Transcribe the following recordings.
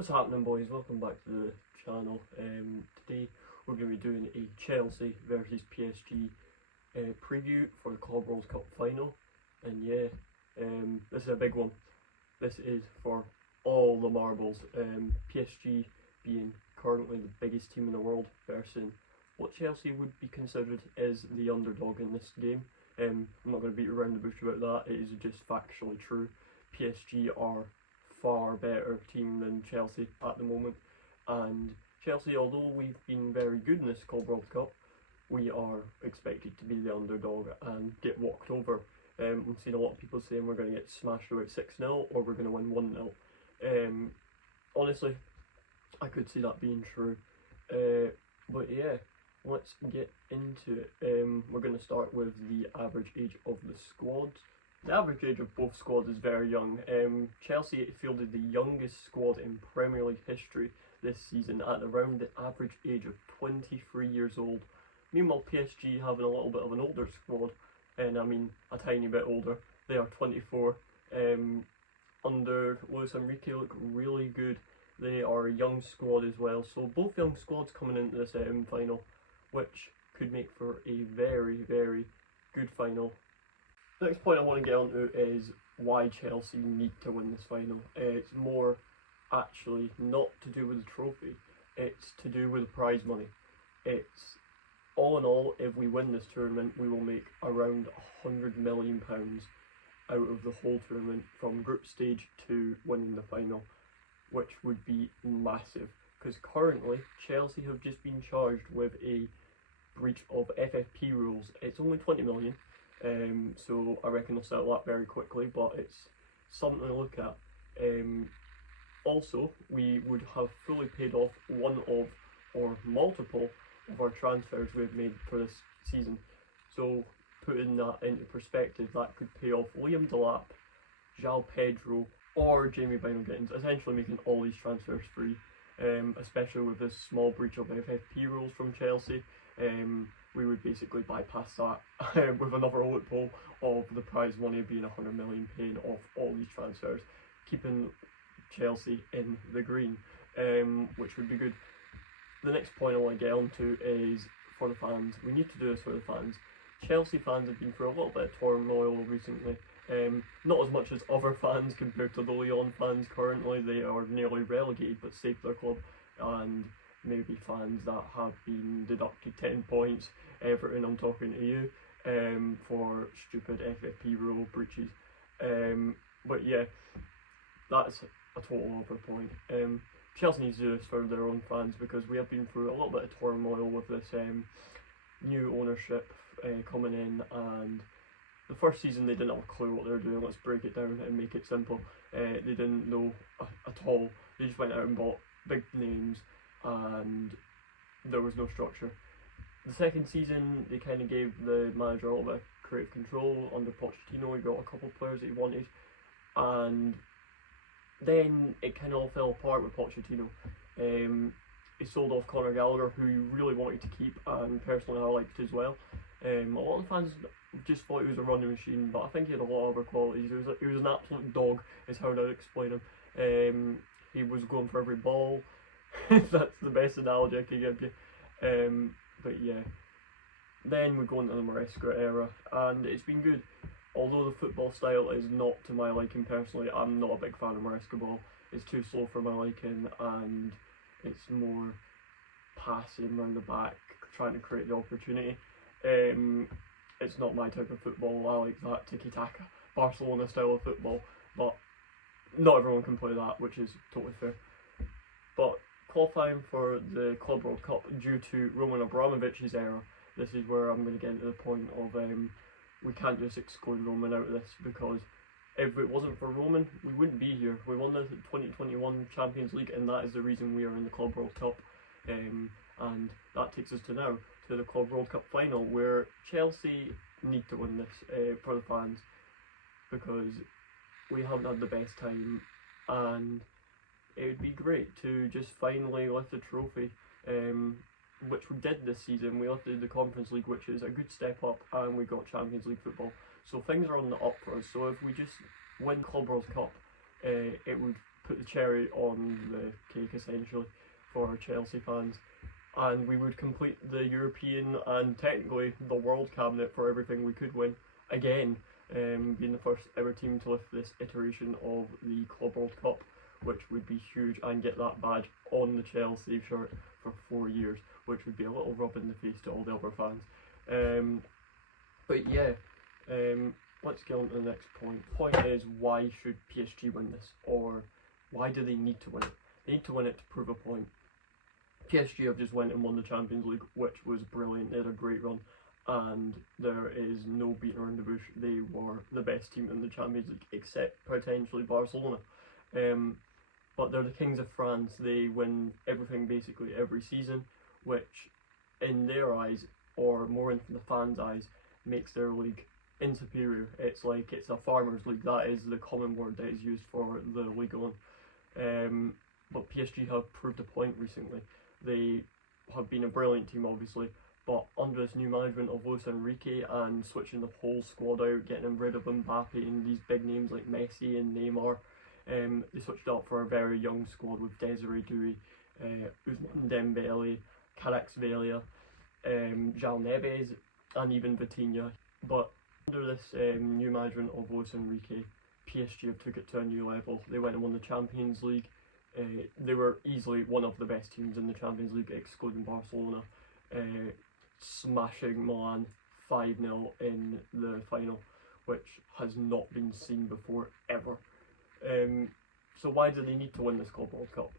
What's happening, boys? Welcome back to the channel. Today we're going to be doing a Chelsea versus PSG preview for the Club World Cup final. And yeah, this is a big one. This is for all the marbles. PSG being currently the biggest team in the world versus what Chelsea would be considered as the underdog in this game. I'm not going to beat around the bush about that. It is just factually true. PSG are far better team than Chelsea at the moment, and Chelsea, although we've been very good in this Club World Cup, we are expected to be the underdog and get walked over. We've seen a lot of people saying we're going to get smashed about 6-0 or we're going to win 1-0. Honestly, I could see that being true, but yeah, let's get into it. We're going to start with the average age of the squad. The average age of both squads is very young. Chelsea fielded the youngest squad in Premier League history this season at around the average age of 23 years old. Meanwhile, PSG having a little bit of an older squad, and I mean a tiny bit older. They are 24. Under Luis Enrique look really good. They are a young squad as well, so both young squads coming into this final, which could make for a very, very good final. The next point I want to get onto is why Chelsea need to win this final. It's more actually not to do with the trophy, it's to do with the prize money. It's all in all, if we win this tournament, we will make around £100 million out of the whole tournament from group stage to winning the final, which would be massive, because currently Chelsea have just been charged with a breach of FFP rules. It's only 20 million. So I reckon they'll settle that very quickly, but it's something to look at. Also, we would have fully paid off one of, or multiple, of our transfers we've made for this season. So putting that into perspective, that could pay off Liam Delap, João Pedro, or Jamie Bynoe-Gittins, essentially making all these transfers free, especially with this small breach of FFP rules from Chelsea. We would basically bypass that with another loophole of the prize money being 100 million paid off all these transfers, keeping Chelsea in the green, which would be good. The next point I want to get onto is for the fans. We need to do this for the fans. Chelsea fans have been through a little bit of turmoil recently. Not as much as other fans compared to the Lyon fans currently. They are nearly relegated but saved their club, and maybe fans that have been deducted 10 points, Everton, I'm talking to you, for stupid FFP rule breaches. But yeah, that's a total other point. Chelsea needs to do this for their own fans, because we have been through a little bit of turmoil with this new ownership coming in, and the first season they didn't have a clue what they were doing. Let's break it down and make it simple. They didn't know at all. They just went out and bought big names, and there was no structure. The second season, they kind of gave the manager a little bit of creative control under Pochettino. He got a couple of players that he wanted, and then it kind of all fell apart with Pochettino. He sold off Conor Gallagher, who he really wanted to keep, and personally I liked as well. A lot of the fans just thought he was a running machine, but I think he had a lot of other qualities. He was an absolute dog, is how I'd explain him. He was going for every ball. That's the best analogy I can give you. But yeah, then we go into the Maresca era, and it's been good. Although the football style is not to my liking personally, I'm not a big fan of Maresca ball. It's too slow for my liking, and it's more passing around the back, trying to create the opportunity. It's not my type of football. I like that tiki-taka, Barcelona style of football, but not everyone can play that, which is totally fair. But qualifying for the Club World Cup due to Roman Abramovich's era, this is where I'm going to get into the point of we can't just exclude Roman out of this, because if it wasn't for Roman, we wouldn't be here. We won the 2021 Champions League, and that is the reason we are in the Club World Cup. And that takes us to now, to the Club World Cup final, where Chelsea need to win this for the fans, because we haven't had the best time, and it would be great to just finally lift the trophy, which we did this season. We lifted the Conference League, which is a good step up, and we got Champions League football. So things are on the up for us. So if we just win Club World Cup, it would put the cherry on the cake essentially for Chelsea fans, and we would complete the European and technically the world cabinet for everything we could win again, being the first ever team to lift this iteration of the Club World Cup, which would be huge, and get that badge on the Chelsea shirt for 4 years, which would be a little rub in the face to all the other fans. But yeah, let's get on to the next point. The point is, why should PSG win this, or why do they need to win it? They need to win it to prove a point. PSG have just went and won the Champions League, which was brilliant. They had a great run, and there is no beating around the bush. They were the best team in the Champions League, except potentially Barcelona. But they're the kings of France. They win everything basically every season, which in their eyes, or more in the fans' eyes, makes their league insuperior. It's like it's a farmers' league. That is the common word that is used for the Ligue 1. But PSG have proved a point recently. They have been a brilliant team, obviously, but under this new management of Luis Enrique and switching the whole squad out, getting rid of Mbappe and these big names like Messi and Neymar, they switched up for a very young squad with Desiree Doué, Ousmane Dembele, Kvaratskhelia, João Neves, and even Vitinha. But under this new management of Luis Enrique, PSG have took it to a new level. They went and won the Champions League. They were easily one of the best teams in the Champions League, excluding Barcelona, smashing Milan 5-0 in the final, which has not been seen before ever. So why do they need to win this Club World Cup?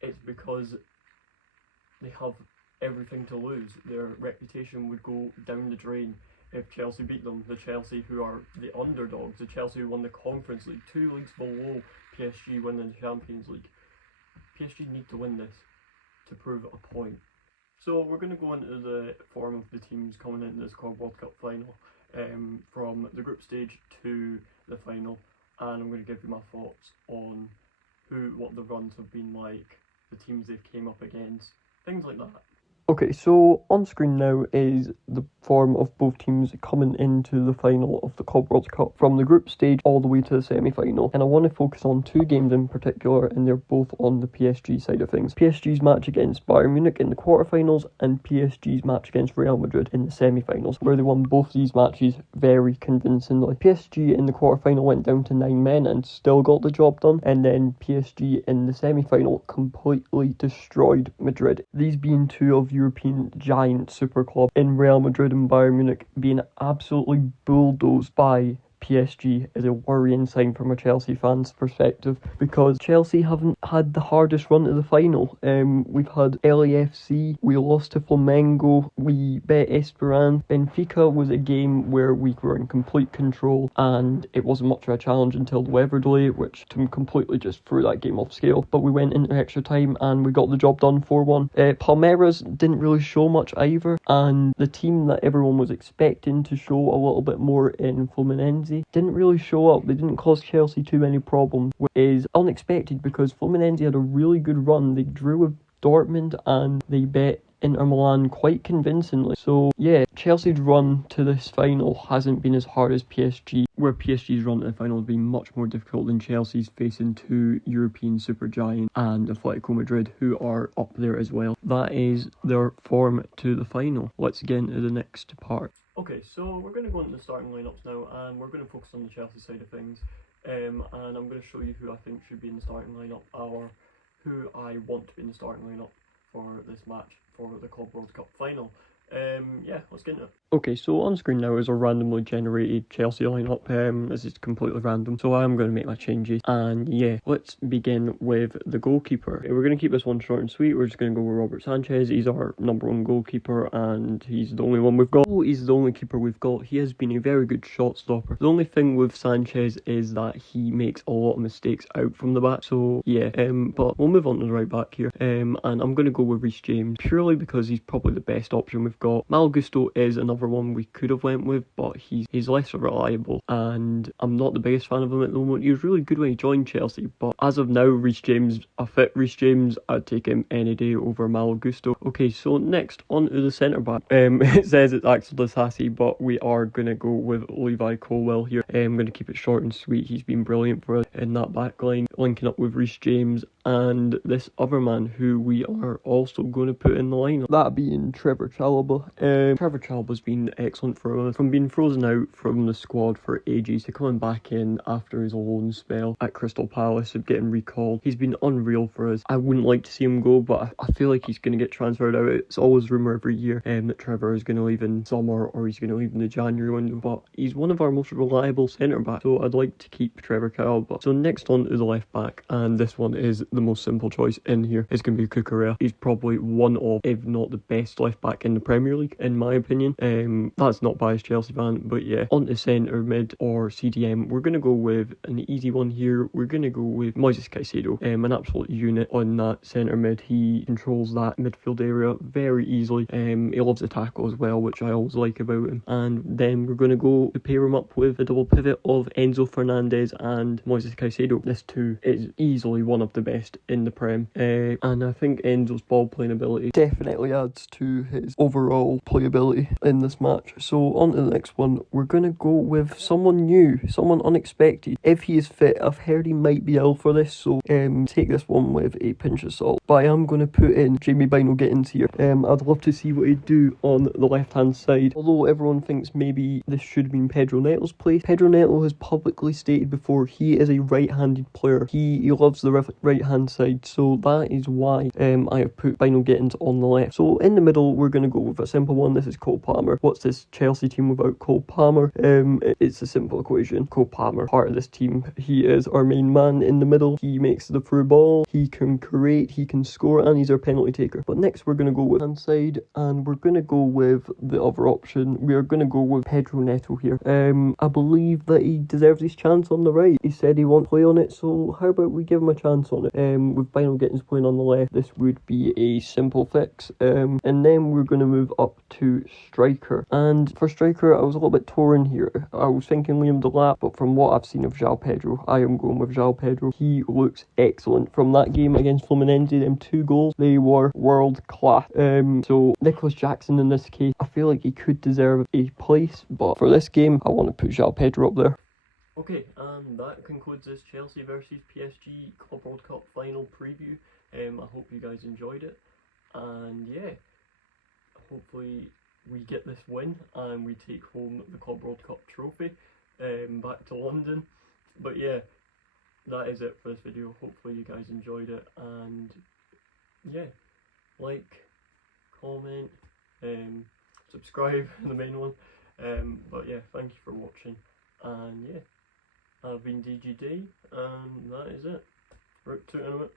It's because they have everything to lose. Their reputation would go down the drain if Chelsea beat them. The Chelsea who are the underdogs, the Chelsea who won the Conference League, 2 leagues below PSG winning the Champions League. PSG need to win this to prove a point. So we're going to go into the form of the teams coming into this Club World Cup final, from the group stage to the final, and I'm going to give you my thoughts on what the runs have been like, the teams they've came up against, things like that. Okay, so on screen now is the form of both teams coming into the final of the Club World Cup from the group stage all the way to the semi-final. And I want to focus on 2 games in particular, and they're both on the PSG side of things. PSG's match against Bayern Munich in the quarterfinals and PSG's match against Real Madrid in the semi-finals, where they won both these matches very convincingly. PSG in the quarterfinal went down to 9 men and still got the job done, and then PSG in the semi-final completely destroyed Madrid. These being 2 of European giant super club in Real Madrid and Bayern Munich being absolutely bulldozed by PSG is a worrying sign from a Chelsea fan's perspective, because Chelsea haven't had the hardest run to the final. We've had LAFC, we lost to Flamengo, we bet Esperance. Benfica was a game where we were in complete control and it wasn't much of a challenge until the weather delay, which completely just threw that game off scale. But we went into extra time and we got the job done 4-1. Palmeiras didn't really show much either, and the team that everyone was expecting to show a little bit more in Fluminense didn't really show up. They didn't cause Chelsea too many problems, which is unexpected because Fluminense had a really good run. They drew with Dortmund and they bet Inter Milan quite convincingly. So yeah, Chelsea's run to this final hasn't been as hard as PSG, where PSG's run to the final has been much more difficult than Chelsea's, facing 2 European supergiants and Atletico Madrid, who are up there as well. That is their form to the final. Let's get into the next part. Okay, so we're going to go into the starting lineups now, and we're going to focus on the Chelsea side of things, and I'm going to show you who I think should be in the starting lineup, or who I want to be in the starting lineup for this match for the Club World Cup final. Yeah, let's get into it. Okay, so on screen now is a randomly generated Chelsea lineup. This is completely random, so I'm going to make my changes. And yeah, let's begin with the goalkeeper. We're going to keep this one short and sweet. We're just going to go with Robert Sanchez. He's our number 1 goalkeeper, and he's the only one we've got. He's the only keeper we've got. He has been a very good shot stopper. The only thing with Sanchez is that he makes a lot of mistakes out from the back. So yeah, but we'll move on to the right back here. And I'm going to go with Reece James, purely because he's probably the best option we've we've got Mal Gusto is another one we could have went with, but he's less reliable, and I'm not the biggest fan of him at the moment. He was really good when he joined Chelsea, but as of now, a fit Reece James, I'd take him any day over Mal Gusto. Okay, so next on to the centre back. It says it's Axel Disasi, but we are gonna go with Levi Colwill here. I'm gonna keep it short and sweet. He's been brilliant for us in that back line, linking up with Reece James and this other man who we are also going to put in the lineup, that being Trevor Chalobah. Trevor Chalobah's been excellent for us, from being frozen out from the squad for ages to coming back in after his loan spell at Crystal Palace and getting recalled. He's been unreal for us. I wouldn't like to see him go, but I feel like he's going to get transferred out. It's always rumour every year that Trevor is going to leave in summer or he's going to leave in the January window, but he's one of our most reliable centre backs, so I'd like to keep Trevor Chalobah. So next on to the left back, and this one is the most simple choice in here. It's going to be Cucurella. He's probably one of, if not the best left back in the Premier League, in my opinion. That's not by a Chelsea fan, but yeah. On to centre mid or CDM, we're going to go with an easy one here. We're going to go with Moises Caicedo, an absolute unit on that centre mid. He controls that midfield area very easily. He loves the tackle as well, which I always like about him. And then we're going to go to pair him up with a double pivot of Enzo Fernandez and Moises Caicedo. This too is easily one of the best in the Prem, and I think Enzo's ball playing ability definitely adds to his overall playability in this match. So on to the next one, we're going to go with someone new, someone unexpected. If he is fit, I've heard he might be ill for this, so take this one with a pinch of salt. But I am going to put in Jamie Bino-Gittins here. I'd love to see what he'd do on the left hand side, although everyone thinks maybe this should have been Pedro Neto's place. Pedro Neto has publicly stated before he is a right-handed player. He loves the right hand side, so that is why I have put Bino-Gittins on the left. So in the middle, we're going to go with a simple one. This is Cole Palmer. What's this Chelsea team without Cole Palmer? It's a simple equation. Cole Palmer, part of this team. He is our main man in the middle. He makes the through ball, he can create, he can score, and he's our penalty taker. But next we're going to go with hand side, and we're going to go with the other option. We are going to go with Pedro Neto here. I believe that he deserves his chance on the right. He said he won't play on it, so how about we give him a chance on it? With Bino-Gittins playing on the left, this would be a simple fix. And then we're going to move up to striker. And for striker, I was a little bit torn here. I was thinking Liam Delap, but from what I've seen of João Pedro, I am going with João Pedro. He looks excellent. From that game against Fluminense, them 2 goals, they were world class. So Nicholas Jackson in this case, I feel like he could deserve a place, but for this game, I want to put João Pedro up there. Okay, and that concludes this Chelsea versus PSG Club World Cup final preview. I hope you guys enjoyed it, and yeah, hopefully we get this win and we take home the Club World Cup trophy back to London. But yeah, that is it for this video. Hopefully you guys enjoyed it, and yeah, like, comment, subscribe, the main one. But yeah, thank you for watching, and yeah, I've been DGD, and that is it. Route to it in a minute.